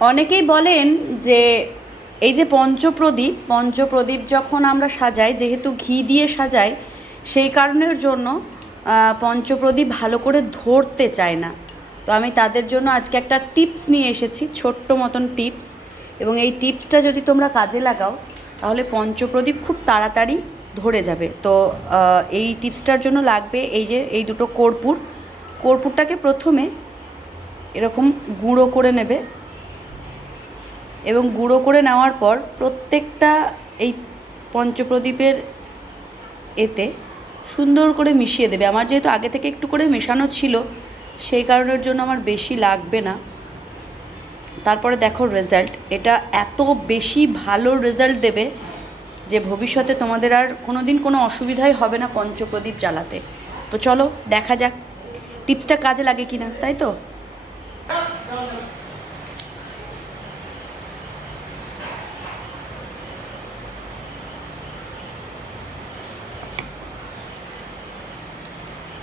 অনেকেই বলেন যে এই যে পঞ্চপ্রদীপ পঞ্চপ্রদীপ যখন আমরা সাজাই, যেহেতু ঘি দিয়ে সাজাই, সেই কারণের জন্য পঞ্চপ্রদীপ ভালো করে ধরতে চায় না। তো আমি তাদের জন্য আজকে একটা টিপস নিয়ে এসেছি, ছোট্ট মতন টিপস। এবং এই টিপসটা যদি তোমরা কাজে লাগাও, তাহলে পঞ্চপ্রদীপ খুব তাড়াতাড়ি ধরে যাবে। তো এই টিপসটার জন্য লাগবে এই যে, এই দুটো কর্পূর। কর্পূরটাকে প্রথমে এরকম গুঁড়ো করে নেবে। এবং গুঁড়ো করে নেওয়ার পর প্রত্যেকটা এই পঞ্চপ্রদীপের এতে সুন্দর করে মিশিয়ে দেবে। আমার যেহেতু আগে থেকে একটু করে মেশানো ছিল, সেই কারণের জন্য আমার বেশি লাগবে না। তারপরে দেখো রেজাল্ট এটা এত বেশি ভালো রেজাল্ট দেবে যে ভবিষ্যতে তোমাদের আর কোনো দিন কোনো অসুবিধাই হবে না পঞ্চপ্রদীপ জ্বালাতে। তো চলো দেখা যাক, টিপসটা কাজে লাগে কি না তাই তো?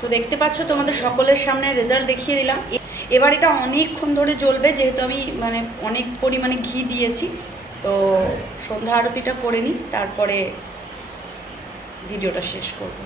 তো দেখতে পাচ্ছ, তোমাদের সকলের সামনে রেজাল্ট দেখিয়ে দিলাম। এবার এটা অনেকক্ষণ ধরে জ্বলবে, যেহেতু আমি মানে অনেক পরিমাণে ঘি দিয়েছি। তো সন্ধ্যা আরতিটা করে নিই, তারপরে ভিডিওটা শেষ করব।